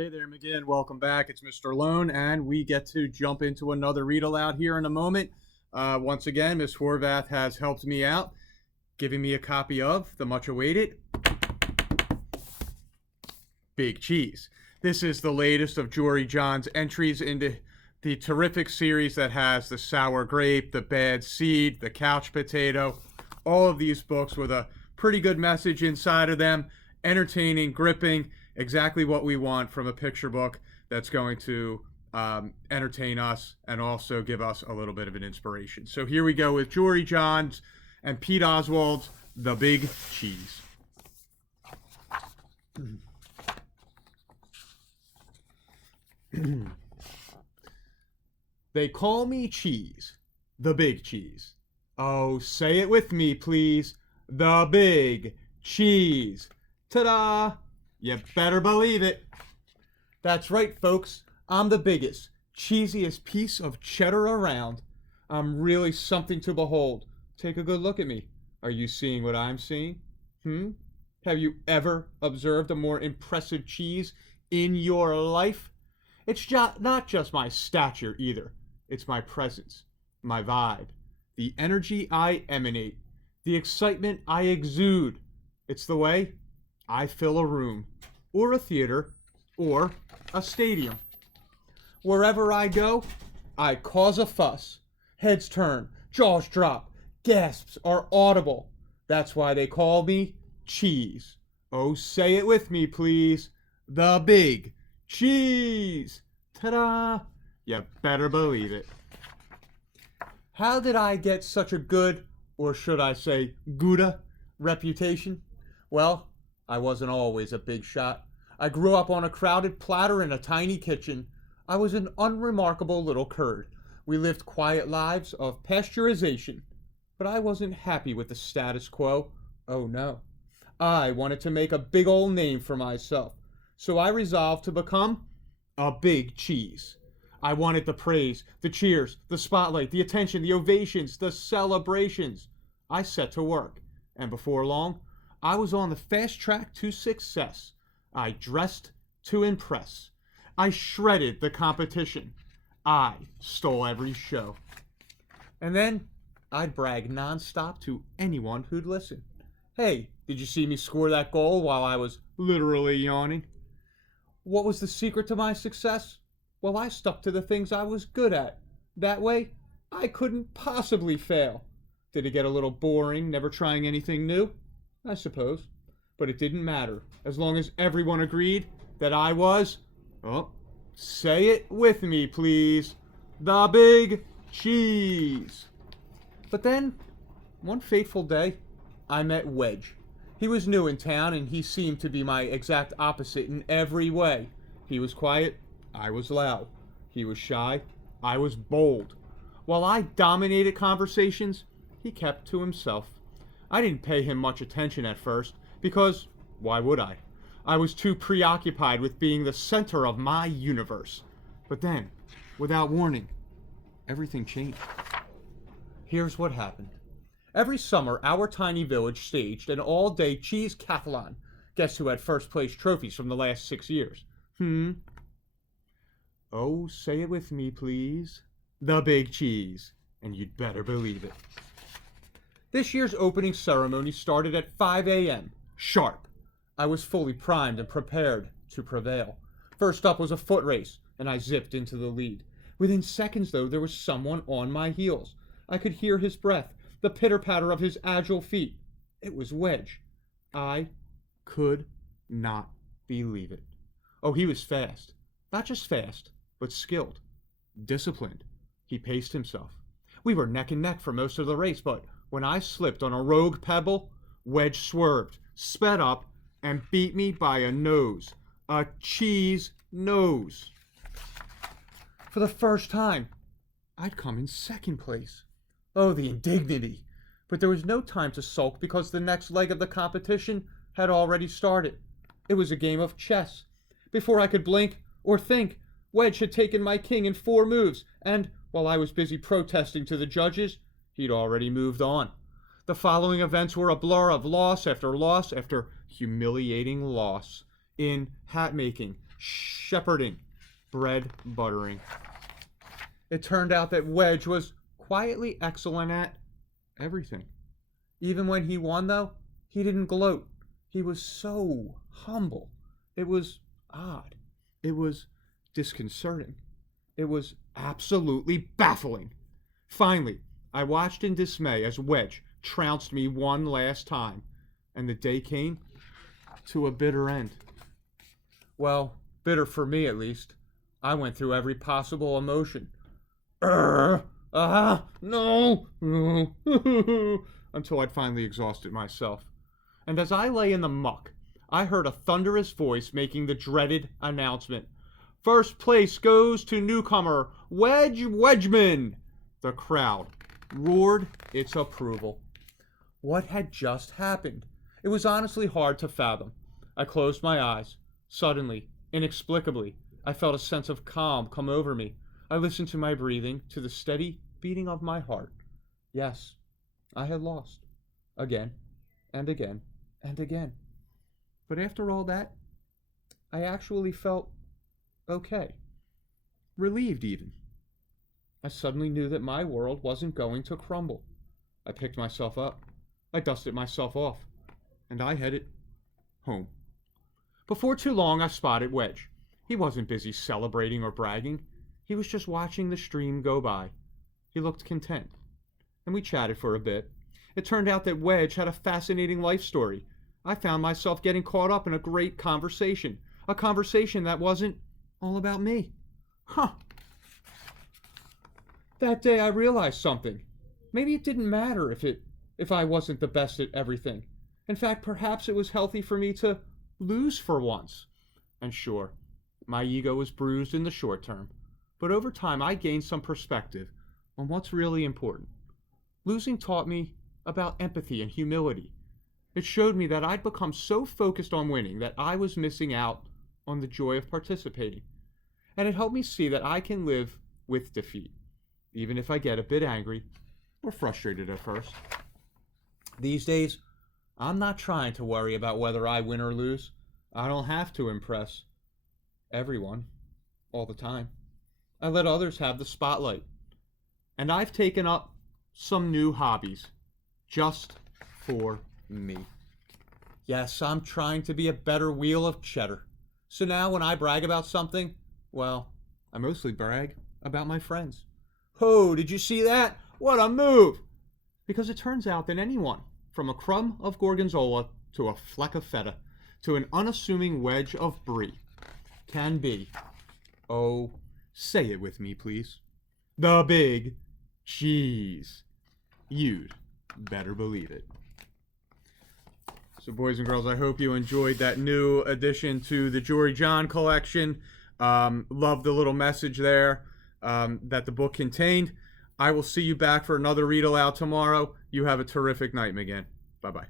Hey there, McGinn. Welcome back. It's Mr. Lohn, and we get to jump into another read aloud here in a moment. Once again, Miss Horvath has helped me out, giving me a copy of the much awaited Big Cheese. This is the latest of Jory John's entries into the terrific series that has the sour grape, the bad seed, the couch potato, all of these books with a pretty good message inside of them, entertaining, gripping, exactly what we want from a picture book that's going to entertain us and also give us a little bit of an inspiration. So here we go with Jory Johns and Pete Oswald's The Big Cheese. They call me Cheese, the Big Cheese. Oh, say it with me, please. The Big Cheese. Ta-da! You better believe it. That's right, folks. I'm the biggest, cheesiest piece of cheddar around. I'm really something to behold. Take a good look at me. Are you seeing what I'm seeing? Have you ever observed a more impressive cheese in your life? It's not just my stature either. It's my presence, my vibe, the energy I emanate, the excitement I exude. It's the way I fill a room, or a theater, or a stadium. Wherever I go, I cause a fuss. Heads turn, jaws drop, gasps are audible. That's why they call me Cheese. Oh, say it with me, please. The Big Cheese. Ta-da! You better believe it. How did I get such a good, or should I say Gouda, reputation? Well, I wasn't always a big shot. I grew up on a crowded platter in a tiny kitchen. I was an unremarkable little curd. We lived quiet lives of pasteurization. But I wasn't happy with the status quo. Oh no. I wanted to make a big old name for myself. So I resolved to become a big cheese. I wanted the praise, the cheers, the spotlight, the attention, the ovations, the celebrations. I set to work. And before long, I was on the fast track to success. I dressed to impress. I shredded the competition. I stole every show. And then I'd brag nonstop to anyone who'd listen. Hey, did you see me score that goal while I was literally yawning? What was the secret to my success? Well, I stuck to the things I was good at. That way, I couldn't possibly fail. Did it get a little boring, never trying anything new? I suppose. But it didn't matter, as long as everyone agreed that I was, say it with me, please, the Big Cheese. But then, one fateful day, I met Wedge. He was new in town, and he seemed to be my exact opposite in every way. He was quiet, I was loud. He was shy, I was bold. While I dominated conversations, he kept to himself. I didn't pay him much attention at first, because why would I? I was too preoccupied with being the center of my universe. But then, without warning, everything changed. Here's what happened. Every summer, our tiny village staged an all-day cheese cathlon. Guess who had first-place trophies from the last 6 years? Oh, say it with me, please. The Big Cheese. And you'd better believe it. This year's opening ceremony started at 5 a.m. sharp. I was fully primed and prepared to prevail. First up was a foot race, and I zipped into the lead. Within seconds, though, there was someone on my heels. I could hear his breath, the pitter-patter of his agile feet. It was Wedge. I could not believe it. Oh, he was fast. Not just fast, but skilled. Disciplined. He paced himself. We were neck and neck for most of the race, but when I slipped on a rogue pebble, Wedge swerved, sped up, and beat me by a nose. A cheese nose. For the first time, I'd come in second place. Oh, the indignity. But there was no time to sulk because the next leg of the competition had already started. It was a game of chess. Before I could blink or think, Wedge had taken my king in 4 moves, and while I was busy protesting to the judges, he'd already moved on. The following events were a blur of loss after humiliating loss. In hat making, shepherding, bread buttering. It turned out that Wedge was quietly excellent at everything. Even when he won, though, he didn't gloat. He was so humble. It was odd. It was disconcerting. It was absolutely baffling. Finally, I watched in dismay as Wedge trounced me one last time, and the day came to a bitter end. Well, bitter for me at least. I went through every possible emotion. No, until I'd finally exhausted myself. And as I lay in the muck, I heard a thunderous voice making the dreaded announcement. First place goes to newcomer Wedge Wedgman. The crowd roared its approval. What had just happened? It was honestly hard to fathom. I closed my eyes. Suddenly, inexplicably, I felt a sense of calm come over me. I listened to my breathing, to the steady beating of my heart. Yes, I had lost. Again, and again, and again. But after all that, I actually felt okay. Relieved, even. I suddenly knew that my world wasn't going to crumble. I picked myself up. I dusted myself off. And I headed home. Before too long, I spotted Wedge. He wasn't busy celebrating or bragging. He was just watching the stream go by. He looked content. And we chatted for a bit. It turned out that Wedge had a fascinating life story. I found myself getting caught up in a great conversation. A conversation that wasn't all about me. That day I realized something. Maybe it didn't matter if I wasn't the best at everything. In fact, perhaps it was healthy for me to lose for once. And sure, my ego was bruised in the short term. But over time, I gained some perspective on what's really important. Losing taught me about empathy and humility. It showed me that I'd become so focused on winning that I was missing out on the joy of participating. And it helped me see that I can live with defeat, even if I get a bit angry or frustrated at first. These days, I'm not trying to worry about whether I win or lose. I don't have to impress everyone all the time. I let others have the spotlight. And I've taken up some new hobbies just for me. Yes, I'm trying to be a better wheel of cheddar. So now when I brag about something, well, I mostly brag about my friends. Oh, did you see that? What a move! Because it turns out that anyone, from a crumb of gorgonzola to a fleck of feta to an unassuming wedge of brie, can be, oh, say it with me, please, the big cheese. You'd better believe it. So, boys and girls, I hope you enjoyed that new addition to the Jory John collection. Love the little message there that the book contained. I will see you back for another read aloud tomorrow. You have a terrific night, McGinn. Bye-bye.